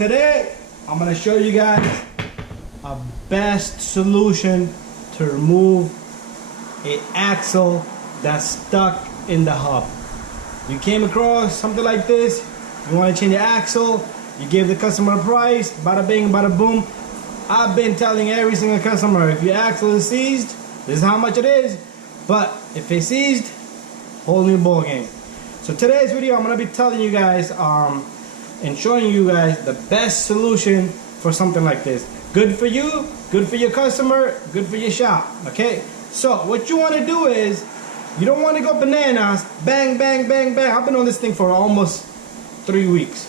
Today, I'm gonna show you guys a best solution to remove an axle that's stuck in the hub. You came across something like this, you wanna change the axle, you give the customer a price, bada bing, bada boom. I've been telling every single customer, if your axle is seized, this is how much it is, but if it's seized, whole new ball game. So today's video, I'm gonna be telling you guys and showing you guys the best solution for something like this. Good for you, good for your customer, good for your shop, okay? So what you wanna do is, you don't wanna go bananas, bang, bang, bang, bang. I've been on this thing for almost 3 weeks.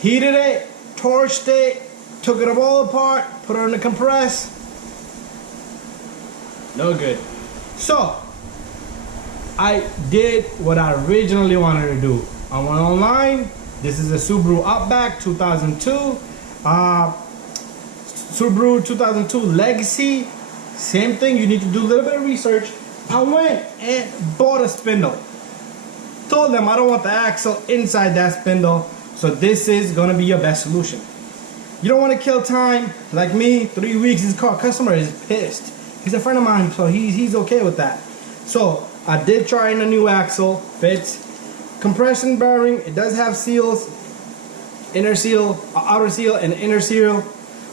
Heated it, torched it, took it all apart, put it in the compress. No good. So, I did what I originally wanted to do. I went online. This is a Subaru Outback 2002. Subaru 2002 Legacy. Same thing, you need to do a little bit of research. I went and bought a spindle. Told them I don't want the axle inside that spindle, so this is gonna be your best solution. You don't want to kill time like me. 3 weeks, his customer is pissed. He's a friend of mine, so he's okay with that. So I did try in a new axle, fits. Compression bearing, it does have seals, inner seal, outer seal, and inner seal.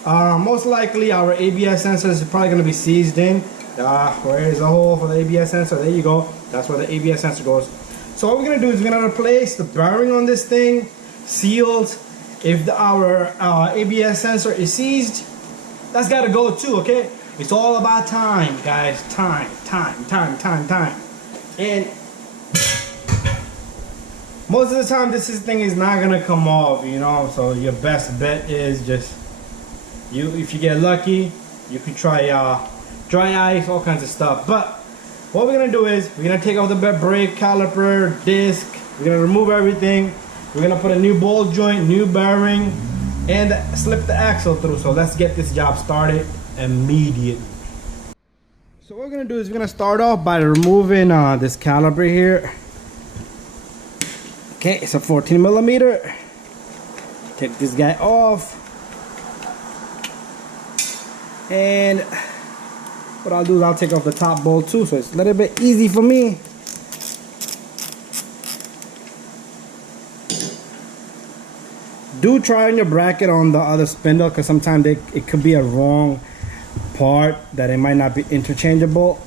Most likely our ABS sensor is probably going to be seized in. Where is the hole for the ABS sensor? There you go. That's where the ABS sensor goes. So what we're going to do is we're going to replace the bearing on this thing, seals. If our ABS sensor is seized, that's got to go too, okay? It's all about time, guys. Time. And most of the time, this thing is not gonna come off, you know. So your best bet is just if you get lucky, you can try dry ice, all kinds of stuff. But what we're gonna do is we're gonna take off the brake caliper, disc. We're gonna remove everything. We're gonna put a new ball joint, new bearing, and slip the axle through. So let's get this job started immediately. So what we're gonna do is we're gonna start off by removing this caliper here. Okay, it's a 14 millimeter. Take this guy off. And what I'll do is I'll take off the top bolt too, so it's a little bit easy for me. Do try on your bracket on the other spindle, because sometimes it could be a wrong part that it might not be interchangeable.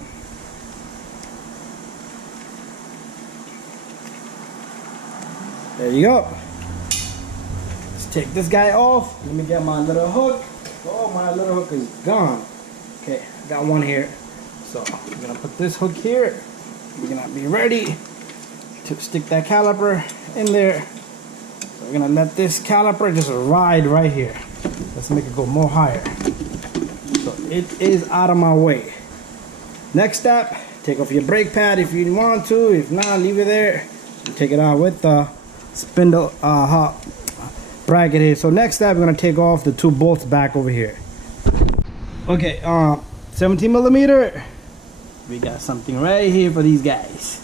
There you go. Let's take this guy off. Let me get my little hook. Oh, my little hook is gone. Okay, I got one here. So I'm gonna put this hook here. We're gonna be ready to stick that caliper in there. We're gonna let this caliper just ride right here. Let's make it go more higher. So it is out of my way. Next step, take off your brake pad if you want to. If not, leave it there. Take it out with the spindle bracket here. So next step, we're gonna take off the 2 bolts back over here. Okay, 17 millimeter. We got something right here for these guys.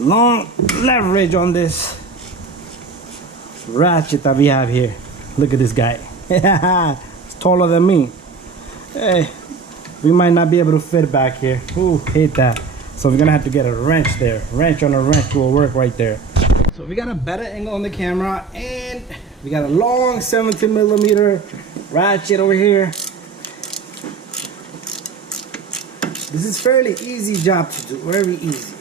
Long leverage on this ratchet that we have here. Look at this guy. It's taller than me. Hey, we might not be able to fit back here. Ooh, hate that. So we're gonna have to get a wrench there. Wrench on a wrench will work right there. So we got a better angle on the camera, and we got a long 17 millimeter ratchet over here. This is fairly easy job to do, very easy.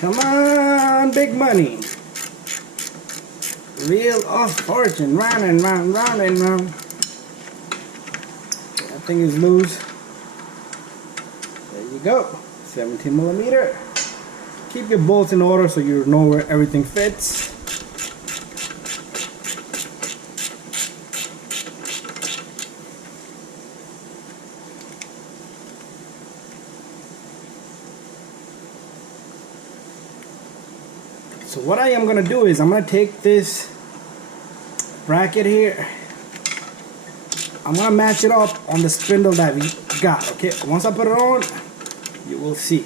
Come on, big money. Wheel of fortune, round and round, round and round. That thing is loose. There you go, 17 millimeter. Keep your bolts in order so you know where everything fits. So what I am going to do is I'm going to take this bracket here, I'm gonna match it up on the spindle that we got. Okay, once I put it on, you will see.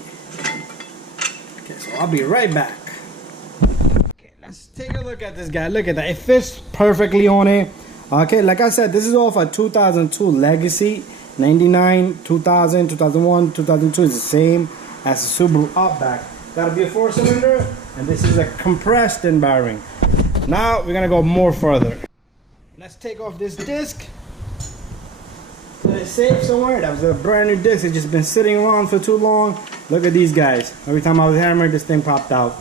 Okay, so I'll be right back. Okay, let's take a look at this guy. Look at that, it fits perfectly on it. Okay, like I said, this is off a 2002 Legacy. 99, 2000, 2001, 2002 is the same as the Subaru Outback. Gotta be a 4-cylinder, and this is a compressed in bearing. Now we're gonna go more further. Let's take off this disc. Let it safe somewhere. That was a brand new disc. It's just been sitting around for too long. Look at these guys. Every time I was hammering, this thing popped out.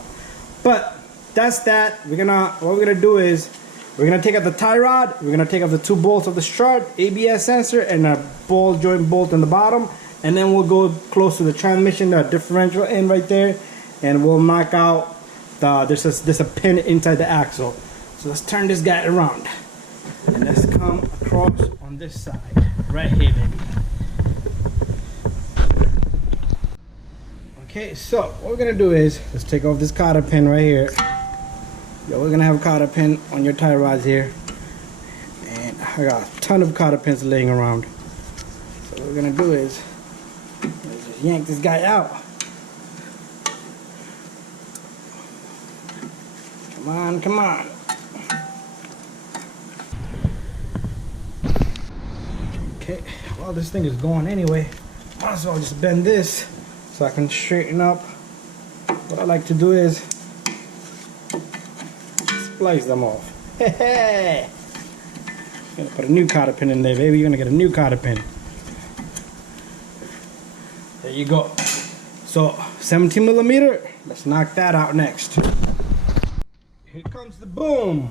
But that's that. What we're gonna do is we're gonna take out the tie rod. We're gonna take out the 2 bolts of the strut, ABS sensor, and a ball joint bolt in the bottom. And then we'll go close to the transmission, the differential end right there, and we'll knock out there's a pin inside the axle. So let's turn this guy around, and let's come across on this side, right here, baby. Okay, so what we're gonna do is let's take off this cotter pin right here. Yo, we're gonna have a cotter pin on your tie rods here, and I got a ton of cotter pins laying around. So what we're gonna do is let's just yank this guy out. Come on, come on. Okay, well, this thing is going anyway. Might as well just bend this so I can straighten up. What I like to do is splice them off. Hey, gonna put a new cotter pin in there, baby. You're gonna get a new cotter pin. There you go. So 17 millimeter. Let's knock that out next. Here comes the boom.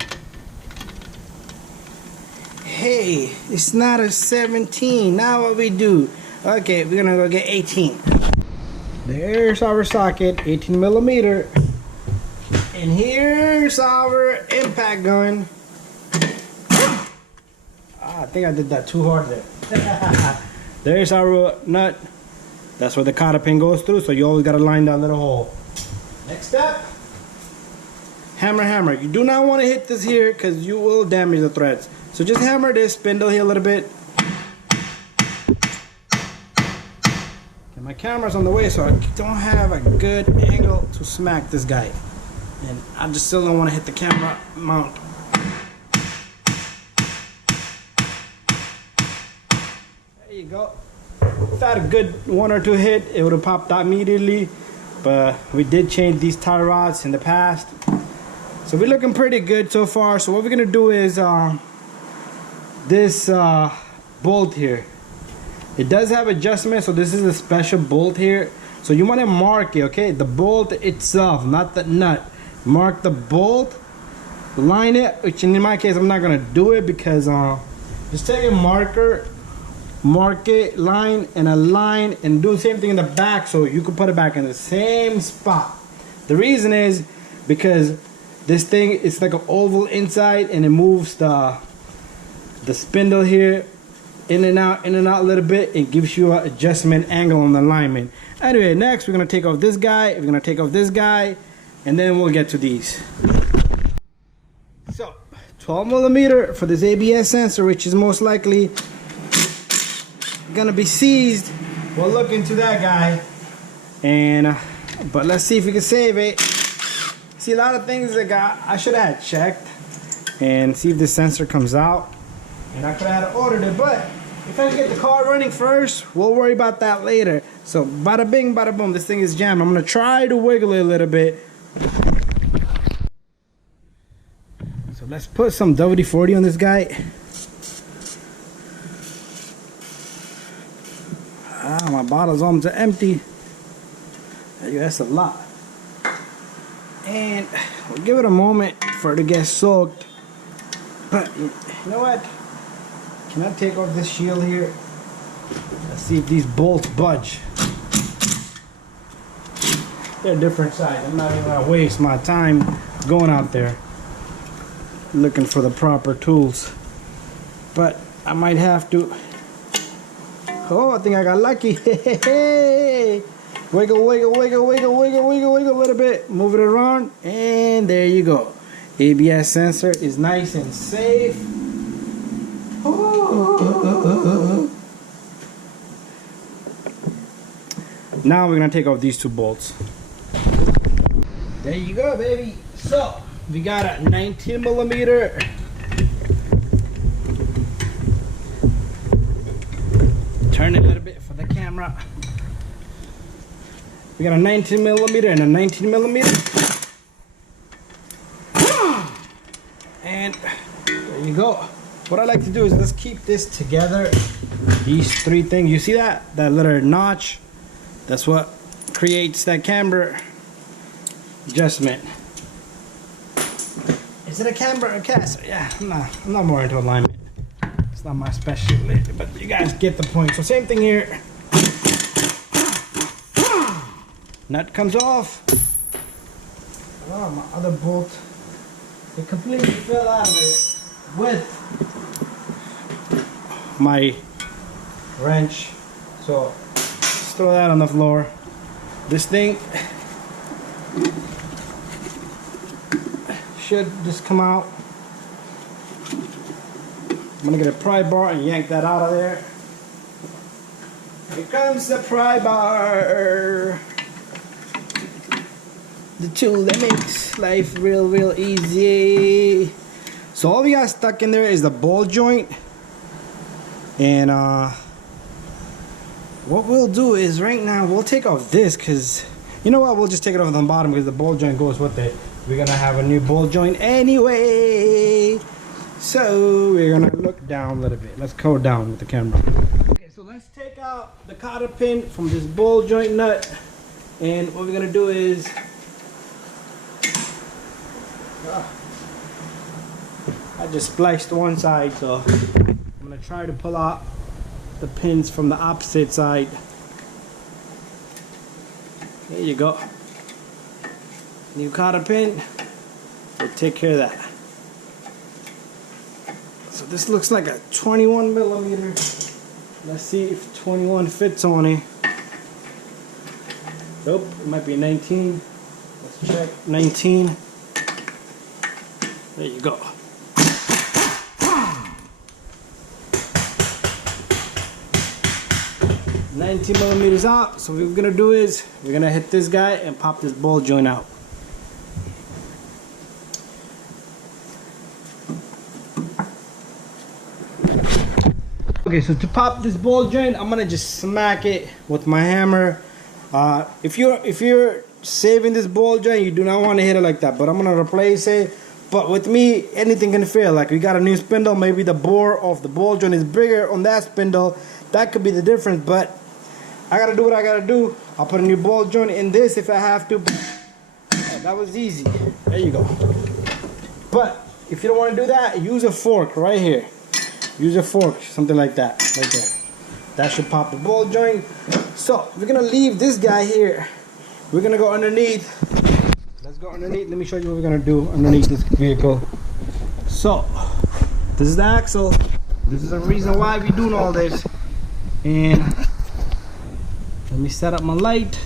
Hey, it's not a 17. Now what we do? Okay, we're gonna go get 18. There's our socket, 18 millimeter. And here's our impact gun. I think I did that too hard there. There's our nut. That's where the cotter pin goes through, so you always gotta line that little hole. Next step. Hammer, hammer. You do not want to hit this here because you will damage the threads. So just hammer this spindle here a little bit. And my camera's on the way, so I don't have a good angle to smack this guy. And I just still don't want to hit the camera mount. There you go. If I had a good 1 or 2 hit, it would have popped out immediately. But we did change these tie rods in the past. So we're looking pretty good so far. So what we're gonna do is this bolt here. It does have adjustment, so this is a special bolt here. So you want to mark it, okay? The bolt itself, not the nut. Mark the bolt, line it. Which in my case, I'm not gonna do it because just take a marker, mark it, line and a line, and do the same thing in the back, so you can put it back in the same spot. The reason is because this thing is like an oval inside, and it moves the spindle here in and out a little bit. It gives you an adjustment angle on the alignment. Anyway, next we're gonna take off this guy. We're gonna take off this guy, and then we'll get to these. So 12 millimeter for this ABS sensor, which is most likely gonna be seized. We'll look into that guy, and but let's see if we can save it. See, a lot of things that I should have checked and see if the sensor comes out, and I could have ordered it, but if I can get the car running first, we'll worry about that later. So bada bing, bada boom, this thing is jammed. I'm gonna try to wiggle it a little bit. So let's put some WD-40 on this guy. My bottle's almost empty. That's a lot. And we'll give it a moment for it to get soaked. But you know what? Can I take off this shield here? Let's see if these bolts budge. They're different size. I'm not even gonna waste my time going out there looking for the proper tools. But I might have to. Oh, I think I got lucky. Wiggle, wiggle, wiggle, wiggle, wiggle, wiggle, wiggle a little bit. Move it around, and there you go. ABS sensor is nice and safe. Now we're gonna take off these 2 bolts. There you go, baby. So we got a 19mm. Turn it a little bit for the camera. We got a 19mm and a 19mm. And there you go. What I like to do is let's keep this together. These 3 things, you see that? That little notch? That's what creates that camber adjustment. Is it a camber or a cast? Yeah, I'm not more into alignment. It's not my specialty, but you guys get the point. So same thing here. Nut comes off. Oh, my other bolt. It completely fell out of it with my wrench. So just throw that on the floor. This thing should just come out. I'm gonna get a pry bar and yank that out of there. Here comes the pry bar. The tool that makes life real easy. So all we got stuck in there is the ball joint. And what we'll do is right now we'll take off this, because you know what, we'll just take it off the bottom because the ball joint goes with it. We're gonna have a new ball joint anyway. So we're gonna look down a little bit. Let's go down with the camera. Okay, so let's take out the cotter pin from this ball joint nut. And what we're gonna do is I just spliced one side, so I'm gonna try to pull out the pins from the opposite side. There you go. New cotter pin. We'll take care of that. So this looks like a 21mm. Let's see if 21 fits on it. Nope, it might be 19. Let's check. 19. There you go. 19mm out. So what we're gonna do is we're gonna hit this guy and pop this ball joint out. Okay, so to pop this ball joint, I'm gonna just smack it with my hammer. If you're saving this ball joint, you do not want to hit it like that. But I'm gonna replace it. But with me, anything can fail. Like we got a new spindle, maybe the bore of the ball joint is bigger on that spindle. That could be the difference. But I gotta do what I gotta do. I'll put a new ball joint in this if I have to. Yeah, that was easy. There you go. But if you don't want to do that, use a fork right here. Use a fork, something like that, right there. That should pop the ball joint. So we're gonna leave this guy here. We're gonna go underneath. Let's go underneath. Let me show you what we're gonna do underneath this vehicle. So this is the axle. This is the reason why we're doing all this. And let me set up my light.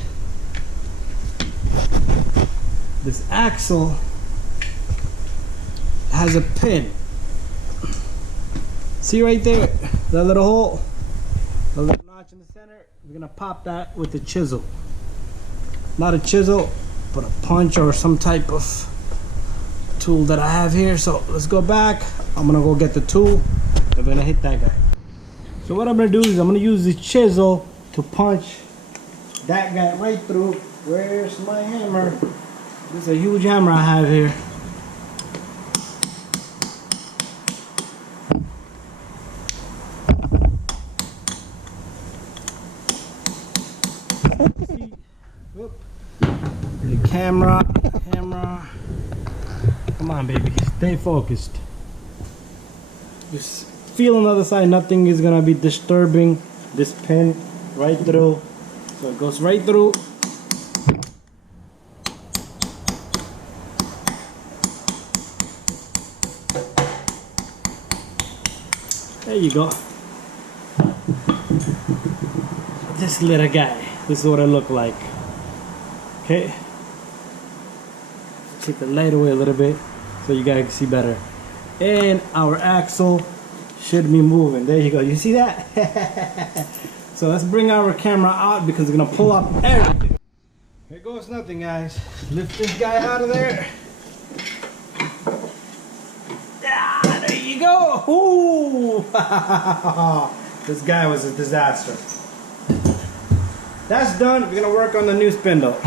This axle has a pin. See right there, that little hole, the little notch in the center. We're gonna pop that with a chisel. Not a chisel, but a punch or some type of tool that I have here. So let's go back. I'm gonna go get the tool. We're gonna hit that guy. So what I'm gonna do is I'm gonna use the chisel to punch that guy right through. Where's my hammer? This is a huge hammer I have here. The camera. Come on, baby. Stay focused. Just feel on the other side. Nothing is gonna be disturbing this pin right through. So it goes right through. There you go. This little guy. This is what it looked like. Okay. Take the light away a little bit so you guys can see better. And our axle should be moving. There you go. You see that? So let's bring our camera out because it's gonna pull up everything. Here goes nothing, guys. Lift this guy out of there. Ah, there you go. Ooh. This guy was a disaster. That's done. We're gonna work on the new spindle.